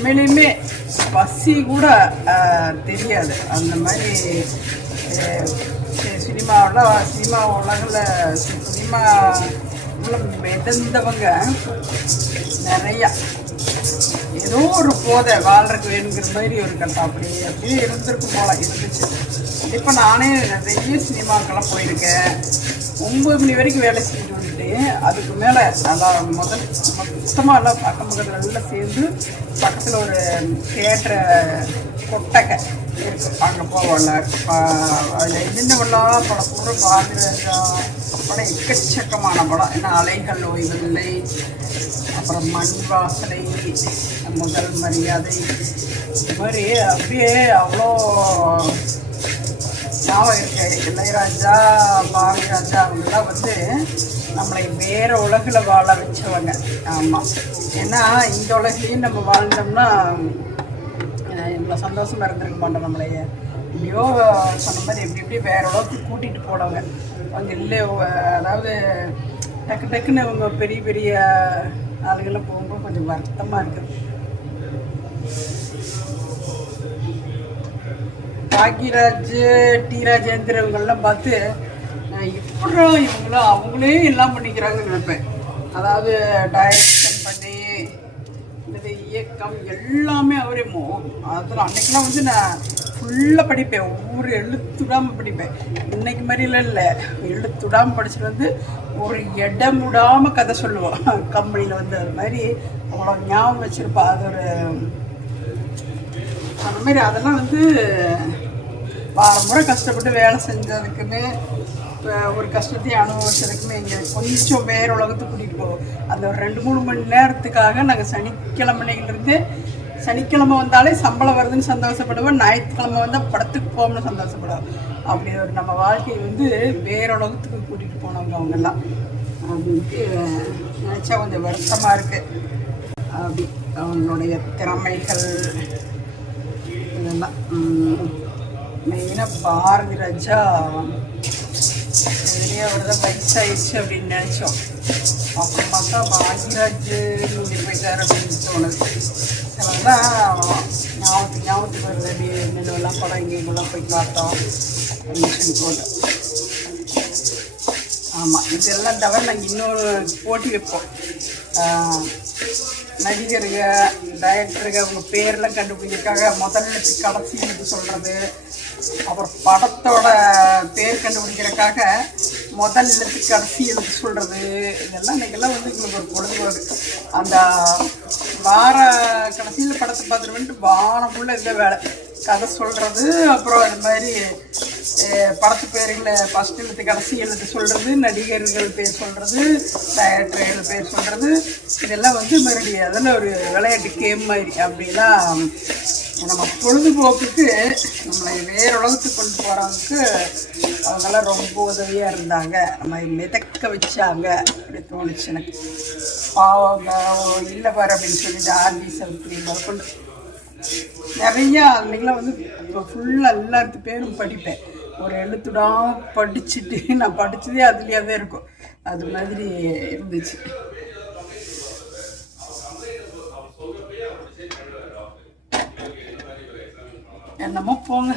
உண்மையிலுமே பசி கூட தெரியாது. அந்த மாதிரி சினிமா உலகில் சினிமா மிதந்தவங்க நிறையா ஏதோ ஒரு போதை வாழ்றதுக்கு வேணுங்கிற மாதிரி ஒரு கட்டம் அப்படியே இருந்திருக்கும் போல இருந்துச்சு. இப்போ நானே நிறைய சினிமாக்கெல்லாம் போயிருக்கேன். 9 மணி வரைக்கும் வேலை செஞ்சுட்டு வந்துட்டு அதுக்கு மேலே நல்லா மொத்தமாக எல்லாம் அக்கம் பக்கத்தில் எல்லாம் சேர்ந்து பக்கத்தில் ஒரு தேட்டரை கொட்டகை இருக்கு, அங்கே போவோம்ல. அதில் என்னென்னவெல்லாம் படம் கூட பாரதிராஜா படம் எக்கச்சக்கமான படம். ஏன்னா அலைகள் ஓய்வில்லை, அப்புறம் மண் வாசனை, முதல் மரியாதை, இது மாதிரி அப்படியே அவ்வளோ ஞாபகம் இருக்கு. இளையராஜா, பாரதிராஜா அவங்கெல்லாம் வந்து நம்மளை வேறு உலகில் வாழ வச்சவங்க. ஆமாம், ஏன்னா இந்த உலகிலையும் நம்ம வாழ்ந்தோம்னா இவ்வளோ சந்தோஷமாக இருந்திருக்க மாட்டோம். நம்மளைய இப்படியோ சொன்ன மாதிரி எப்படி வேறு உலகத்துக்கு கூட்டிகிட்டு போனவங்க அவங்க இல்லை. அதாவது டக்குன்னு அவங்க பெரிய ஆளுகள்லாம் போகும்போது கொஞ்சம் வருத்தமாக இருக்குது. பாக்யராஜ், டி ராஜேந்திர இவங்கெல்லாம் பார்த்து எப்படா இவங்களாம் அவங்களே எல்லாம் பண்ணிக்கிறாங்கன்னு நினைப்பேன். அதாவது டைரக்ஷன் பண்ணி இந்த இயக்கம் எல்லாமே அவரே அதில் அன்றைக்கெலாம் வந்து நான் ஃபுல்லாக படிப்பேன், ஒவ்வொரு எழுத்துடாமல் படிப்பேன். இன்றைக்கு மாதிரிலாம் இல்லை, எழுத்துடாமல் படிச்சுட்டு வந்து ஒரு இடம் விடாமல் கதை சொல்லுவோம் கம்பெனியில் வந்து. அது மாதிரி அவ்வளோ ஞாபகம் வச்சுருப்பா. அது ஒரு அந்த மாதிரி அதெல்லாம் வந்து வாரம் முறை கஷ்டப்பட்டு வேலை செஞ்சதுக்குமே ஒரு கஷ்டத்தையும் அனுபவிச்சதுக்குமே இங்கே கொஞ்சம் வேறு உலகத்துக்கு கூட்டிகிட்டு போவோம். அந்த ஒரு 2-3 மணி நேரத்துக்காக நாங்கள் சனிக்கிழமையிலிருந்து சனிக்கிழமை வந்தாலே சம்பளம் வருதுன்னு சந்தோஷப்படுவோம், ஞாயிற்றுக்கிழமை வந்தால் படத்துக்கு போகணும்னு சந்தோஷப்படுவோம். அப்படி ஒரு நம்ம வாழ்க்கையை வந்து வேறு உலகத்துக்கு கூட்டிகிட்டு போனவங்க அவங்கெல்லாம். அப்படின்ட்டு நினச்சா கொஞ்சம் வருத்தமாக இருக்குது. அப்படி அவங்களுடைய திறமைகள் இதெல்லாம். மெயினாக பாரதிராஜா வெளியே அவர் தான் வயசாயிடுச்சு அப்படின்னு நினச்சோம். அப்புறம் பார்த்தா பாக்யராஜ் இங்கே போயிட்டார் அப்படின்னு தோணுது. சிலதான் ஞாபகத்துக்கு வருது. அப்படியே என்னென்னலாம் படம் இங்கெல்லாம் போய் பார்த்தோம் அப்படின்னு போது. ஆமாம், இதெல்லாம் தவிர நாங்கள் இன்னொரு போட்டி வைப்போம். நடிகருங்க, டைரக்டருங்க அவங்க பேரெல்லாம் கண்டுபிடிக்கிறதுக்காக முதல்ல கடைசி எழுத்து சொல்கிறது, அப்புறம் படத்தோட பேர் கண்டுபிடிக்கிறதுக்காக முதல் எழுத்து கடைசி எழுத்து சொல்கிறது, இதெல்லாம் இன்றைக்கெல்லாம் வந்து எங்களுக்கு ஒரு பொழுதுபோக்கு. அந்த வார கடைசியில் படத்தை பார்த்துட்டு வாரம் ஃபுல்லாக இருந்த வேலை கதை சொல்கிறது, அப்புறம் அது மாதிரி படத்து பேருங்களை ஃபஸ்ட் எழுத்து கடைசி எழுத்து சொல்கிறது, நடிகர்கள் பேர் சொல்கிறது, டைரக்டர்கள் பேர் சொல்கிறது, இதெல்லாம் வந்து மறுபடியும் அதில் ஒரு விளையாட்டு கேம் மாதிரி. அப்படிலாம் நம்ம பொழுதுபோக்குக்கு நம்மளை வேறு உலகத்துக்கு கொண்டு போகிறவங்களுக்கு அவங்கெல்லாம் ரொம்ப உதவியாக இருந்தாங்க. நம்ம மிதக்க வச்சாங்க அப்படி தோணுச்சு எனக்கு. பாவங்க இல்லை பாரு அப்படின்னு சொல்லிட்டு ஆர்டி சவுத்ரி கொண்டு நிறையா அன்றைக்கெலாம் வந்து இப்போ ஃபுல்லாக எல்லாத்து பேரும் படிப்பேன். ஒரு எழுத்துடாமல் படிச்சுட்டு நான் படித்ததே அதுலேயே தான் இருக்கும். அது மாதிரி இருந்துச்சு. என்னமோ போங்க.